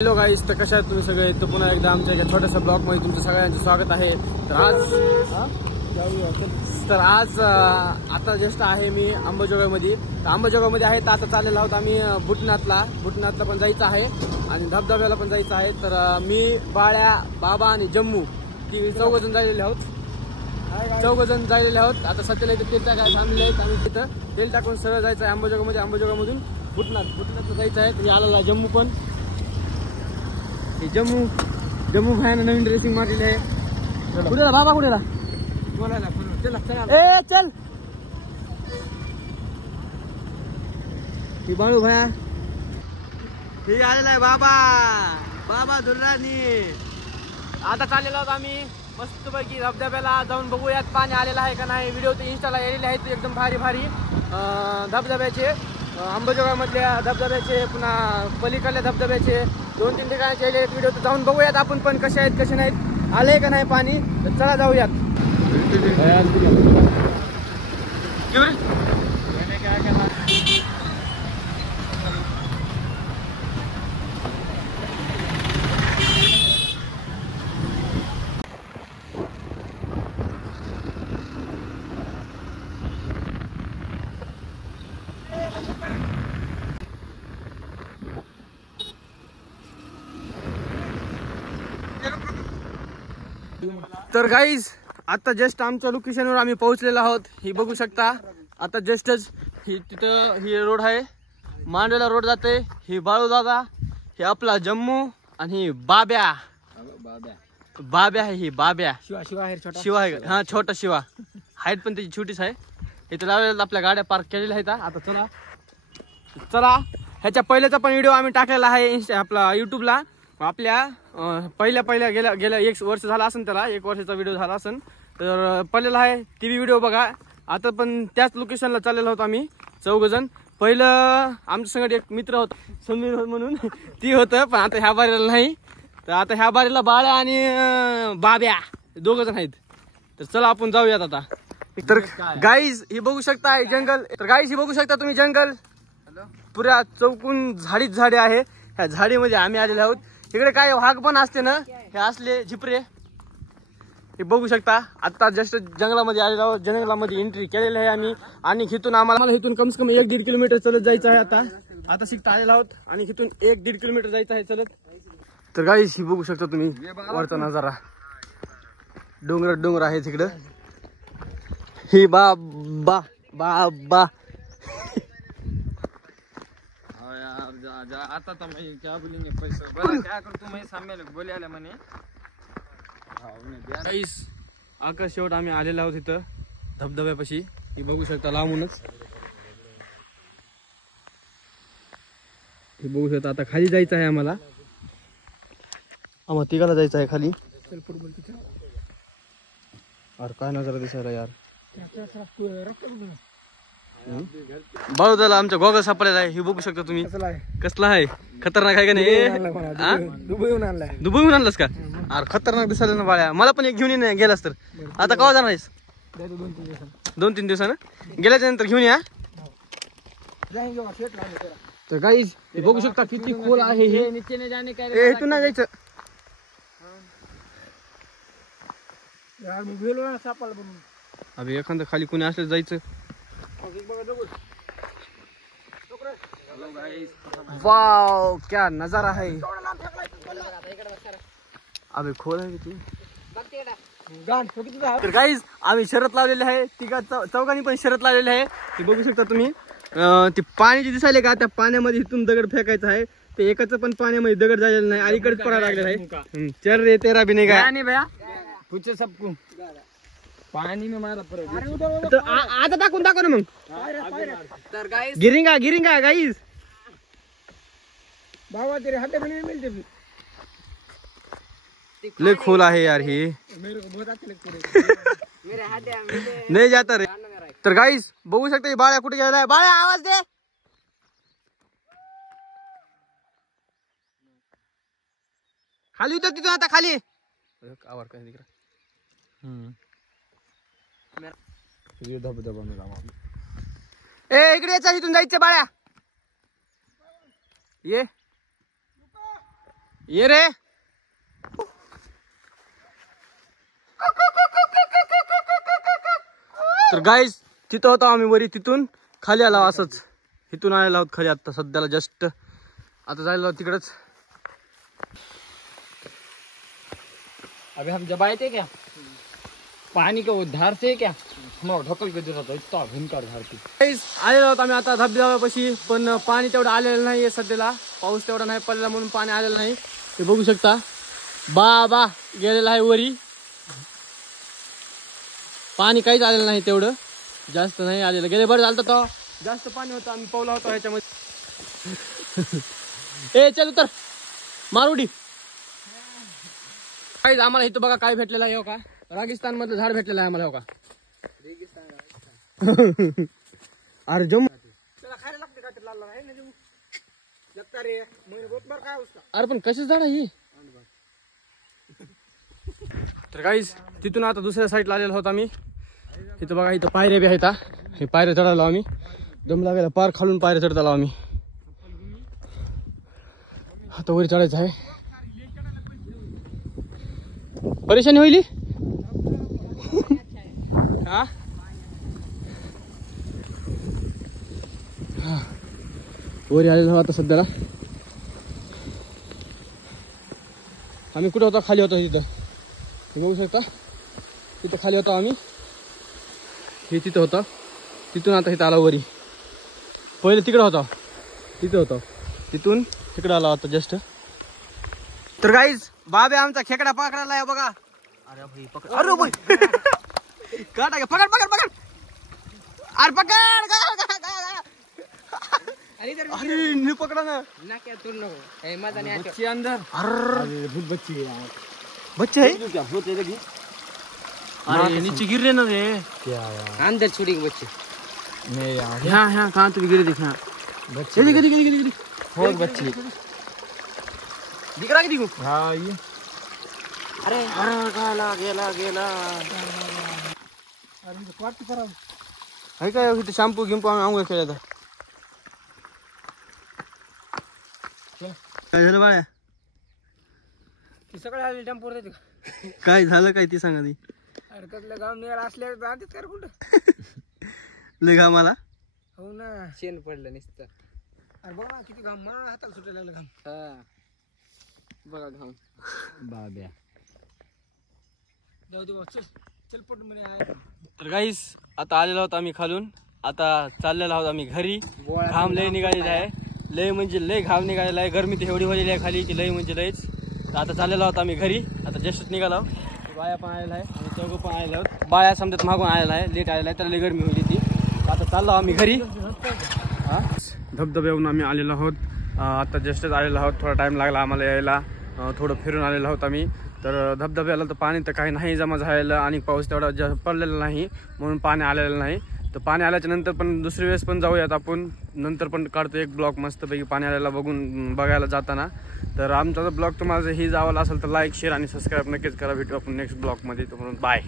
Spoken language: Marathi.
हॅलो गाईस, तर कशा आहेत तुम्ही सगळे? तर पुन्हा एकदा आमच्या एका छोट्याशा ब्लॉग मध्ये तुमचं सगळ्यांचं स्वागत आहे. तर आज आता जस्ट आहे मी अंबाजोगाईमध्ये. तर अंबाजोगाईमध्ये आहे तर आता चाललेलो आहोत आम्ही भूतनाथला पण जायचं आहे आणि धबधब्याला पण जायचं आहे. तर मी, बाळ्या, बाबा आणि जम्मू की चौघजण जायलेले आहोत. आता सध्याला इथे तेल टाकायला थांबलेले आहेत. आम्ही तिथं तेल टाकून सरळ जायचं आहे अंबाजोगाईमध्ये. अंबाजोगाईमधून भूतनाथला जायचं आहे. तरी आलेला जम्मू पण. जम्मू भायानं नवीन ड्रेसिंग मारलेली आहे. कुठेला बाबा, कुठेला ए चल ही बाळू भाया, हे आलेला आहे बाबा धुर्रानी. आता चाललेलो आहोत आम्ही मस्तपैकी धबधब्याला जाऊन बघूयात पाणी आलेलं आहे का नाही. व्हिडिओ ते इंस्टाला आलेले आहेत एकदम भारी धबधब्याचे, अंबाजोगाईमधल्या धबधब्याचे, पुन्हा पलीकडल्या धबधब्याचे 2-3 ठिकाणी केले व्हिडिओ. तर जाऊन बघूयात आपण पण कसे आहेत कसे नाहीत, आले का नाही पाणी. तर चला जाऊयात. तर गाईज, आता जस्ट आमच्या लोकेशनवर आम्ही पोहोचलेलो आहोत. ही बघू शकता. आता जस्टच तिथं ही रोड आहे, मांडवेला रोड जाते. ही बाळूदादा, हे आपला जम्मू आणि ही बाब्या आहे. ही बाब्या शिवा आहे. हा, छोटा शिवा. हाईट पण त्याची छोटीच आहे. इथं लावलेल्या आपल्या गाड्या पार्क केलेल्या आहेत. आता चला ह्याच्या पहिल्याचा पण व्हिडिओ आम्ही टाकलेला आहे आपला युट्यूबला. आपल्या पहिल्या गेल्या 1 वर्ष झाला असेल, त्याला 1 वर्षाचा व्हिडिओ झाला असेल. तर पहिलेला आहे ती व्हिडिओ बघा. आता पण त्याच लोकेशनला चाललेलो होतो आम्ही चौघजण. पहिलं आमच्या संगत एक मित्र होता समीर म्हणून, ती होतं, पण आता ह्या बारीला नाही. तर आता ह्या बारीला बाळ्या आणि बाब्या 2 जण आहेत. तर चला आपण जाऊयात आता. तर गाईज ही बघू शकता जंगल. तर गाईज ही बघू शकता तुम्ही जंगल. पुऱ्या चौकून झाडी आहे. ह्या झाडीमध्ये आम्ही आलेलो आहोत. इकडे काय वाघ पण असते ना, हे असले झिपरे हे बघू शकता. आता जस्ट जंगलामध्ये आलेलो आहोत. जंगलामध्ये एंट्री केलेली आहे आम्ही. आणि इथून आम्हाला इथून कम से कम 1-1.5 किलोमीटर चालत जायचं आहे. आता शिकता आलेलो आहोत आणि इथून 1-1.5 किलोमीटर जायचं आहे चालत. तर गाईस ही बघू शकता तुम्ही वरचा नजारा. डोंगर आहे तिकडं. ही बा आता तो मैं क्या बोलेंगे पैसा बोला क्या कर तू मैं सामने बोले आले म्हणे. गाईस आकाश शेवट आम्ही आलेलो आहोत इथं धबधब्यापाशी. ही बघू शकता लांबूनच. हे बघू शकता. आता खाली जायचं आहे आम्हाला तिघाला जायचं आहे खाली. अरे काय नजारा दिसायला यार. बाळूदाला आमच्या गोगल सापडायला आहे. हे बघू शकता तुम्ही. कसला आहे, खतरनाक आहे का नाही? दुबईहून आणलास का? अरे खतरनाक दिसायला ना बाळ्या. मला पण एक घेऊन ये गेलास तर. आता केव्हा जाणार आहेस? 2-3 दिवसानं गेल्याच्या नंतर घेऊन या. तर गाईज हे बघू शकता किती खोल आहे हे. इथून नाही जायचं. अबे एखादं खाली कोणी असलं जायचं. वाव क्या नजारा है. अबे खोल आहे किती. तर गाईज आम्ही शरत लावलेली आहे. चौघांनी पण शरत लावलेली आहे. ती बघू शकता तुम्ही. ती पाणी जे दिसायले का, त्या पाण्यामध्ये इथून दगड फेकायचं आहे. ते एकाच पण पाण्यामध्ये दगड जायला नाही, अलीकडेच पडायला लागलेला आहे. चल रे तेरा भी नहीं गया पूछे सबको पानी में मारा पर. आता टाकून दाखव ना मग. तर गाईस गिरिंगा गाईस बाबा तेरे हाथे में नहीं मिलते. ले खोल आहे यार ही. मेरे को बहुत अच्छे लगते मेरे हाथे नहीं जाता रे. तर गाईस बघू शकता बाळ्या कुठे गेलाय. बाळ्या आवाज दे. खाली उतर तिथून. आता खाली आवाज काय दिकरा. धबधबा ए इकडे यायचं. इथून जायचं बाळ्या. ये ये रे. तर गाईज तिथं होतो आम्ही वरी, तिथून खाली आला असंच, इथून आलेला आहोत खाली आता सध्याला जस्ट. आता जायला तिकडच. अभी हम जब आए थे क्या पानी के वो धार से क्या हमारा ढकल के देता था इतना भयंकर धार थी. गाईज आलेलो आहोत आम्ही आता धबधब्यापाशी, पण पाणी तेवढं आलेलं नाहीये सध्याला. पाऊस तेवढा नाही पडलेला म्हणून पाणी आलेलं नाही. ते बघू शकता बाबा गेलेला आहे वरी. पाणी काहीच आलेलं नाही, तेवढं जास्त नाही आलेलं. गेले बरं झालं तर जास्त पाणी होतं, आम्ही पावला होतो ह्याच्यामध्ये. ए चल उतर मारुडी. काहीच आम्हाला इथं बघा काय भेटलेलं आहे हो का, रागिस्तान मधलं झाड भेटलेलं आहे आम्हाला हो का. अरे जम अरे पण कशाच झाड आहे ही. तर काहीच तिथून आता दुसऱ्या साईडला आलेलो आहोत आम्ही. इथं बघा इथं पायऱ्या बी आहेत. हे पायऱ्या चढायला आम्ही दम लागायला पार खालून पायऱ्या चढत आलो आम्ही. आता वरी चढायचं आहे. परेशानी होईल हा. वरी आलेलो आता सध्याला. आम्ही कुठे होतो, खाली होतो तिथं, हे बघू शकता. तिथं खाली होतो आम्ही, हे तिथं होतं. तिथून आता इथं आला वरी. पहिले तिकडं होता, तिथं होतं, तिथून तिकडं आला होता जस्ट. तर गाईज बाबे आमचा खेकडा पकडायला आहे बघा. अरे भाई पकड, अरे भाई काटा घ्या, पकड पकड पकड. अरे पकड. अरे नहीं पकड़ा ना क्या तुम नको मजा नहीं बच्ची अंदर. अरे भूत बच्ची बच्चे है क्या होते लगी. अरे नीचे गिर रहे ना रे. क्या यार अंदर छोड़ी के बच्चे नहीं यार. हाँ हाँ कहाँ तो गिरे दिखा बच्चे. गिरी गिरी गिरी गिरी बहुत बच्ची दिख रहा कि दिखू. हाँ ये अरे गेला गेला गेला. अरे क्वार्ट करा है काय इथे शॅम्पू गिंपू आम्ही आंघोळ केला तर. काय झालं बाळ्या. सगळं आले टेम्पोर देते काय झालं काय ती सांगा ती. अरे कसलं गाव निघाला असल्या जातात कर कुठं लय घामाला. हो ना शेण पडलं नुसतं. अरे बघा ना किती घाम मला हाताला सुटायला लागलं घाम. हा बघा घाम बाब्या. जाऊ दे भाऊ चल चल पट म्हणे आहे. तर गाईस आता आलेलो आहोत आम्ही खालून. आता चाललेलो आहोत आम्ही घरी. घाम लय निघालेला आहे, लय म्हणजे लय घाम निघालेला आहे. गरमी तर एवढी वाजलेली आहे खाली की लय म्हणजे लयच. तर आता चाललेलो आहोत आम्ही घरी. आता जस्ट निघालो. बाया पण आलेला आहे आणि चौघं पण आलेलो आहोत. बाया समजत मागून आलेला आहे, लेट आलेला आहे, तर लय गरमी होती ती. आता चाललो आम्ही घरी. हा धबधब्यावरून आम्ही आलेलो आहोत. आता जस्टच आलेलो आहोत. थोडा टाइम लागला आम्हाला यायला. थोडं फिरून आलेलो आहोत आम्ही. तर धबधब्याला तर पाणी तर काही नाही जमा झालेलं आणि पाऊस तेवढा जास्त पडलेला नाही म्हणून पाणी आलेलं नाही. तर पाणी आल्याच्या नंतर पण दुसरी वेळेस पण जाऊयात आपण. नंतर पण काढतो एक ब्लॉग मस्तपैकी पाणी आलेला बघून बघायला जाताना. तर आमचा जर ब्लॉग तुम्हाला ही जावला असेल तर लाईक शेअर आणि सबस्क्राईब नक्कीच करा. भेटू आपण नेक्स्ट ब्लॉगमध्ये. तो म्हणून बाय.